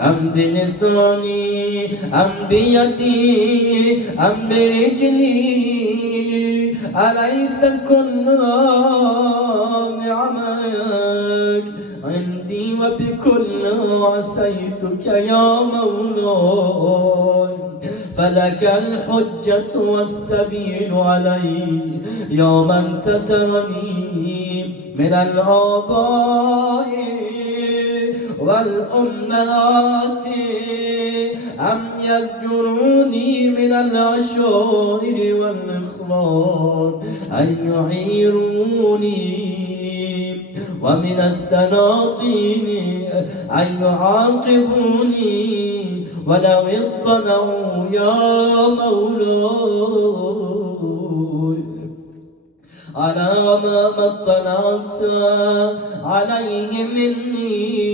أم بلساني أم بيدي أم برجلي أليس كل نعمك عندي وبكل عصيتك يا مولاي فلك الحجة والسبيل علي يا من سترني من الآباء والأمهات أم يزجروني من العشائر والإخوان أن يعيروني ومن السلاطين أن يعاقبوني ولو اطلعوا يا مولاي على ما اطلعت عليه مني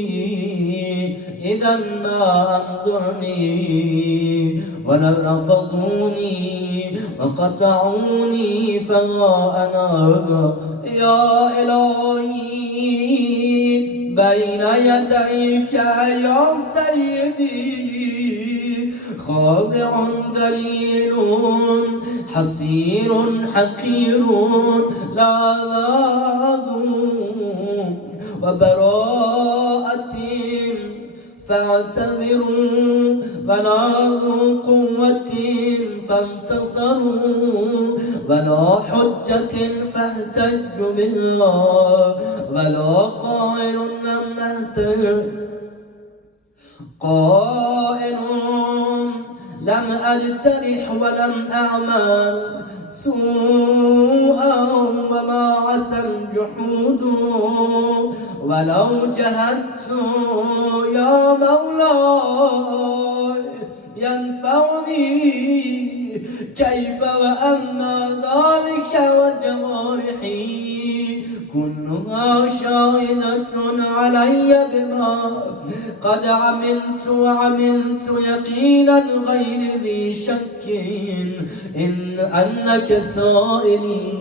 إذا ما أنظرني ولرفضوني وقطعوني فأنا يا إلهي بين يديك يا سيدي خاضع ذليل حصير حقير لا أذوق وبراءة فاعتذروا ولا ذو قوة فانتصروا ولا حجة فاحتجوا بها ولا قائل لم نهتر قائل لم أجترح ولم أعمل سوءا وما عسى الجحود ولو جهدت يا مولاي ينفعني كيف وأن ذلك وجوارحي كلها شاهدة علي بما قد عملت وعملت يقينا غير ذي شك إن أنك سائلي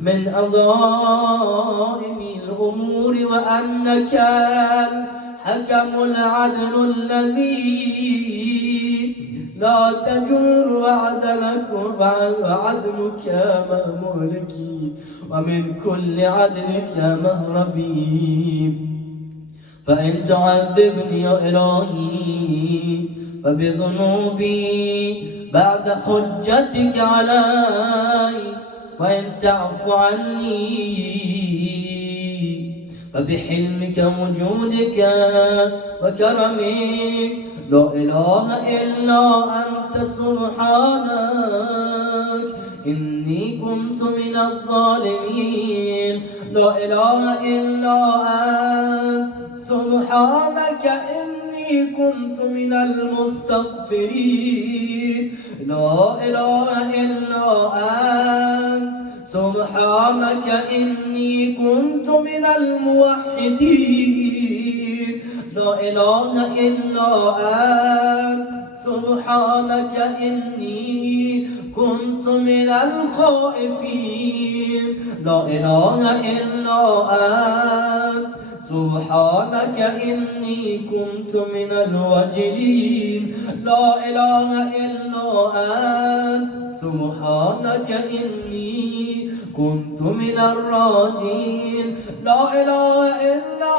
من عظائم الأمور وأنك الحكم العدل الذي لا تجور وعدلك مهلكي ومن كل عدلك مهربي فإن تعذبني يا إلهي فبذنوبي بعد حجتك علي وإن تعفو عني فبحلمك وجودك وكرمك لا إله إلا أنت سبحانك إني كنت من الظالمين لا إله إلا أنت سبحانك إني كنت من المستغفرين لا إله إلا أنت سبحانك إني كنت من الموحدين لا إله إلا أنت سبحانك إني كنت من الخائفين لا إله إلا أنت سبحانك إني كنت من الوجلين لا إله إلا أنت سبحانك إني كنت من الراجين لا إله إلا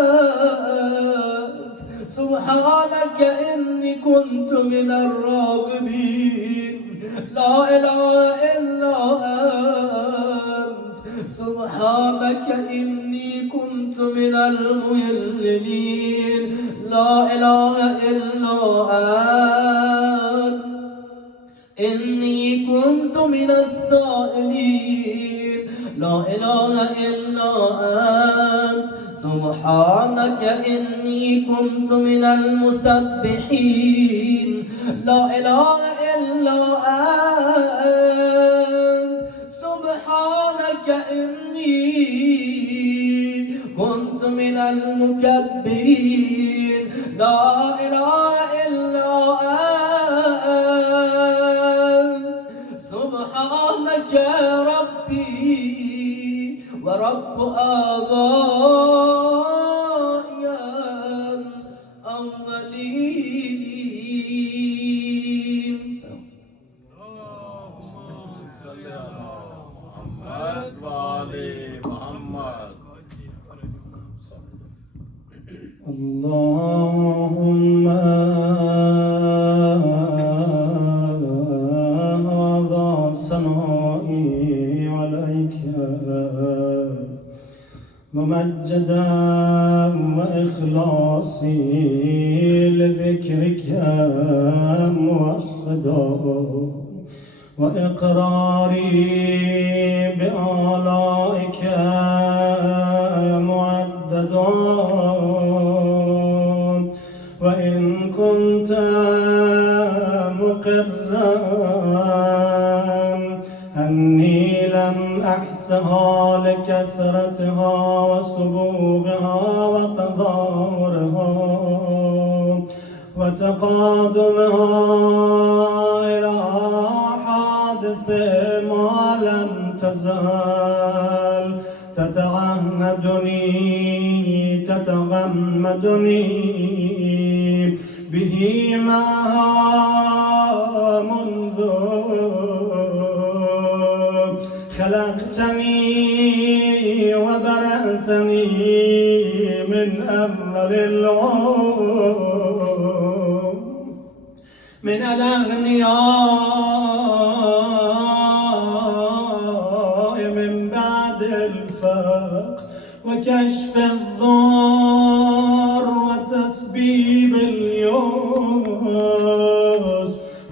أنت سبحانك إني كنت من الراغبين لا إله إلا أنت سبحانك إني كنت من المهللين لا إله إلا أنت إني كنت من السائلين لا إله إلا أنت سبحانك إني كنت من المسبحين لا إله إلا أنت سبحانك إني كنت من المكبرين لا إله إلا أنت سبحانك ربي ورب آبائي الأولين. محمد وآل محمد. اللهم هذا ثنائي عليك ممجدا وإخلاصي لذكرك موحدا وإقراري بآلائك معددا وإن كنت مقرا أني لم أحسها لكثرتها وسبوغها وتظاهرها وتقادمها إلى حادث ما لم تزال تتغمدني به معها منذ خلقتني وبرأتني من أول العمر من الأغنياء من بعد الفقر وكشف الضر وتسبيب اليوس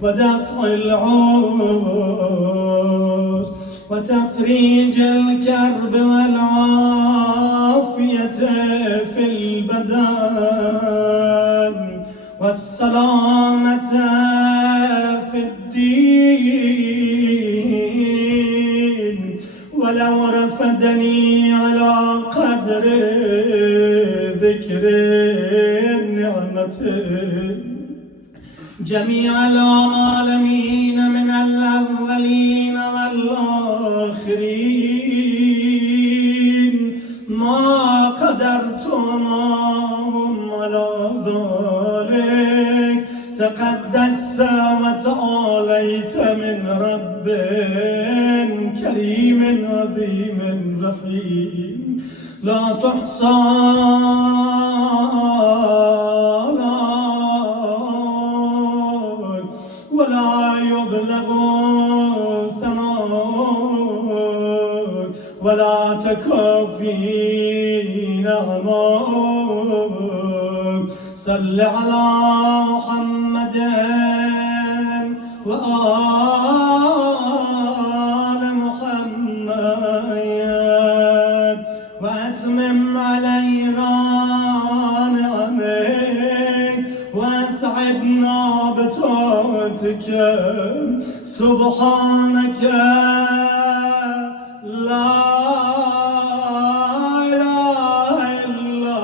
ودفع العوز وتفريج الكرب والعافية في البدن والسلامة في الدين ولو رفدني على قدر ذكر النعمة جميع العالمين من الأولين والآخرين ما قدرت معهم على ذلك تقدست وتعاليت من رب كريم عظيم رحيم لا تحصى ولا يبلغ ثناؤك ولا تكفي نعمك صل على محمد وآل محمد وأتمم علينا نعمك وأسعدنا بطاعتك سبحانك لا إله إلا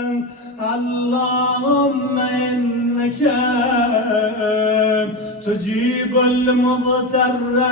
أنت اللهم إنك تجيب المضطر